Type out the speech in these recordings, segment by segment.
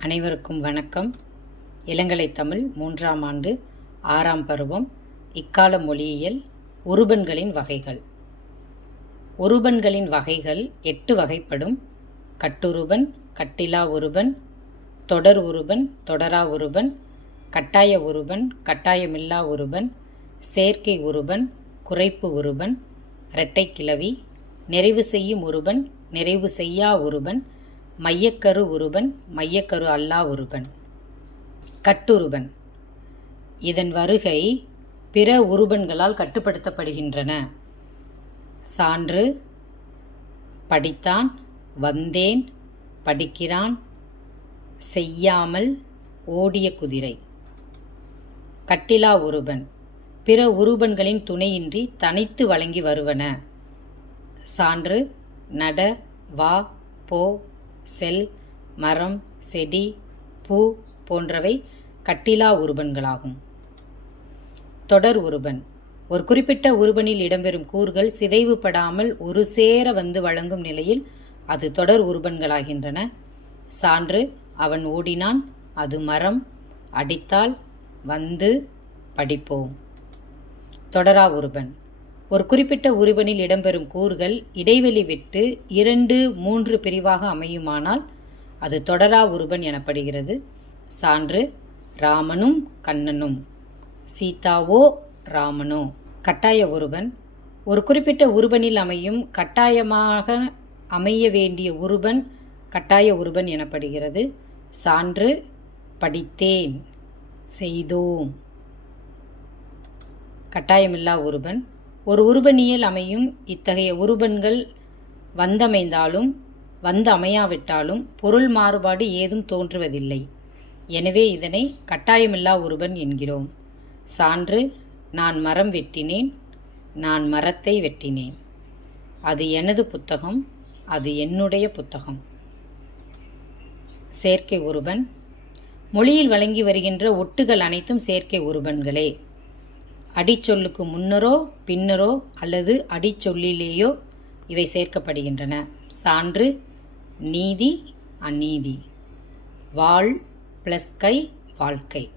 அனைவருக்கும் வணக்கம். இளங்கலை தமிழ் மூன்றாம் ஆண்டு ஆறாம் பருவம் இக்கால மொழியியல் உருபன்களின் வகைகள். உருபன்களின் வகைகள் எட்டு வகைப்படும். கட்டுருபன் கட்டிலா உருபன் தொடர் உருபன் தொடரா உருபன் கட்டாய உருபன் கட்டாயமில்லா உருபன் செயற்கை உருபன் குறைப்பு உருபன் இரட்டை கிளவி நிறைவு செய்யும் உருபன் நிறைவு செய்யா உருபன் மையக்கரு உருபன் மையக்கரு அல்லா உருபன் கட்டுருபன் இதன் வருகை பிற உருபன்களால் கட்டுப்படுத்தப்படுகின்றன. சான்று படித்தான் வந்தேன் படிக்கிறான் செய்யாமல் ஓடிய குதிரை. கட்டிலா உருபன் பிற உருபன்களின் துணையின்றி தனித்து வழங்கி வருவன. சான்று நட வா போ செல் மரம் செடி பூ போன்றவை கட்டிலா உருபன்களாகும். தொடர் உருபன். ஒரு குறிப்பிட்ட உருபனில் இடம்பெறும் கூறுகள் சிதைவுபடாமல் ஒரு சேர வந்து வழங்கும் நிலையில் அது தொடர் உருபன்களாகின்றன. சான்று அவன் ஓடினான் அது மரம் அடித்தால் வந்து படிப்போம். தொடரா உருபன். ஒரு குறிப்பிட்ட உருவனில் இடம்பெறும் கூறுகள் இடைவெளி விட்டு இரண்டு மூன்று பிரிவாக அமையுமானால் அது தொடரா உருவன் எனப்படுகிறது. சான்று ராமனும் கண்ணனும். சீதாவோ ராமனோ. கட்டாய உருபன் ஒரு குறிப்பிட்ட உருவனில் அமையும் கட்டாயமாக அமைய வேண்டிய உருவன் கட்டாய உருவன் எனப்படுகிறது. சான்று படித்தேன் செய்தோம். கட்டாயமில்லா உருவன். ஒரு உருபனியல் அமையும் இத்தகைய உருபன்கள் வந்தமைந்தாலும் வந்து அமையாவிட்டாலும் பொருள் மாறுபாடு ஏதும் தோன்றுவதில்லை. எனவே இதனை கட்டாயமில்லா உருபன் என்கிறோம். சான்று நான் மரம் வெட்டினேன் நான் மரத்தை வெட்டினேன். அது எனது புத்தகம் அது என்னுடைய புத்தகம். செயற்கை உருபன் மொழியில் வழங்கி வருகின்ற ஒட்டுகள் அனைத்தும் செயற்கை உருபன்களே அடிச்சொல்லுக்கு முன்னரோ பின்னரோ அல்லது அடிச்சொல்லிலேயோ இவை சேர்க்கப்படுகின்றன. சான்று நீதி அநீதி. வாழ் பிளஸ் கை வாழ்க்கை.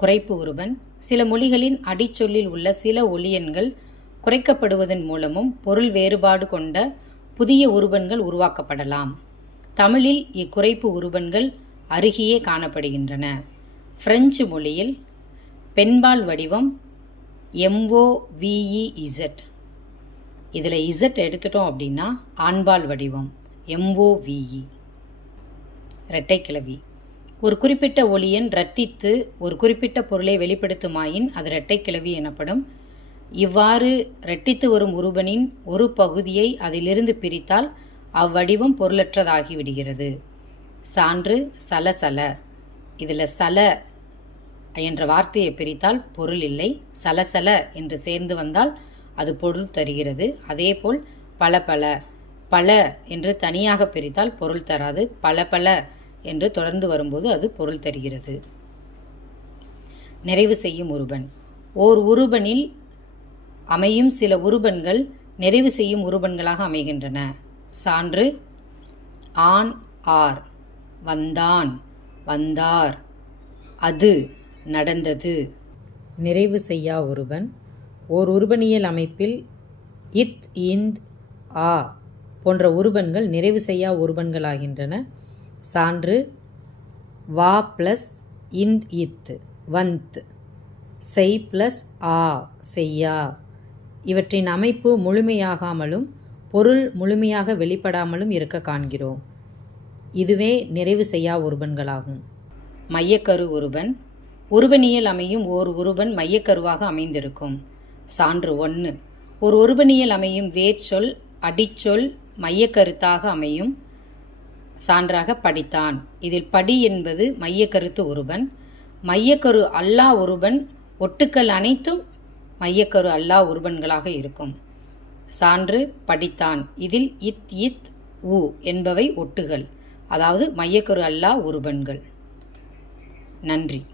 குறைப்பு உருவன். சில மொழிகளின் அடிச்சொல்லில் உள்ள சில ஒலியன்கள் குறைக்கப்படுவதன் மூலமும் பொருள் வேறுபாடு கொண்ட புதிய உருவன்கள் உருவாக்கப்படலாம். தமிழில் இக்குறைப்பு உருவன்கள் அருகியே காணப்படுகின்றன. பிரெஞ்சு மொழியில் பெண்பால் வடிவம் எம்ஓவிஇ இசட் இதில் இசட் எடுத்துட்டோம் அப்படின்னா ஆண்பால் வடிவம் எம்ஓவிஇ இரட்டைக்கிழவி ஒரு குறிப்பிட்ட ஒளியன் ரத்தித்து ஒரு குறிப்பிட்ட பொருளை வெளிப்படுத்துமாயின் அது இரட்டைக்கிழவி எனப்படும். இவ்வாறு இரட்டித்து வரும் உருபனின் ஒரு பகுதியை அதிலிருந்து பிரித்தால் அவ்வடிவம் பொருளற்றதாகிவிடுகிறது சான்று சலசல இதில் சல என்ற வார்த்தையை பிரித்தால் பொருள் இல்லை சலசல என்று சேர்ந்து வந்தால் அது பொருள் தருகிறது. அதேபோல் பல பல பல என்று தனியாக பிரித்தால் பொருள் தராது பல பல என்று தொடர்ந்து வரும்போது அது பொருள் தருகிறது. நிறைவு செய்யும் உருபன். ஓர் உருபனில் அமையும் சில உருபன்கள் நிறைவு செய்யும் உருபன்களாக அமைகின்றன. சான்று ஆண் ஆர் வந்தான் வந்தார் அது நடந்தது. நிறைவு செய்யா உருபன் ஓர் உருபனியல் அமைப்பில் இத் இந்த் ஆ போன்ற உருபன்கள் நிறைவு செய்யா உருபன்களாகின்றன சான்று வா ப்ளஸ் இந்த் இத் வந்த். செய் ப்ளஸ் ஆ செய்யா. இவற்றின் அமைப்பு முழுமையாகாமலும் பொருள் முழுமையாக வெளிப்படாமலும் இருக்க காண்கிறோம். இதுவே நிறைவு செய்யா உருபன்களாகும் மையக்கரு உருபன் ஒருவனியல் அமையும் ஓர் ஒருவன் மையக்கருவாக அமைந்திருக்கும். சான்று ஒன்று. ஒரு ஒருவனியல் அமையும் வேர்ச்சொல் அடிச்சொல் மையக்கருத்தாக அமையும் சான்றாக படித்தான். இதில் படி என்பது மையக்கருத்து ஒருவன். மையக்கரு அல்லா ஒருவன். ஒட்டுக்கள் அனைத்தும் மையக்கரு அல்லா ஒருவன்களாக இருக்கும். சான்று படித்தான். இதில் இத் இத் உ என்பவை ஒட்டுகள். அதாவது மையக்கரு அல்லா ஒருவன்கள். நன்றி.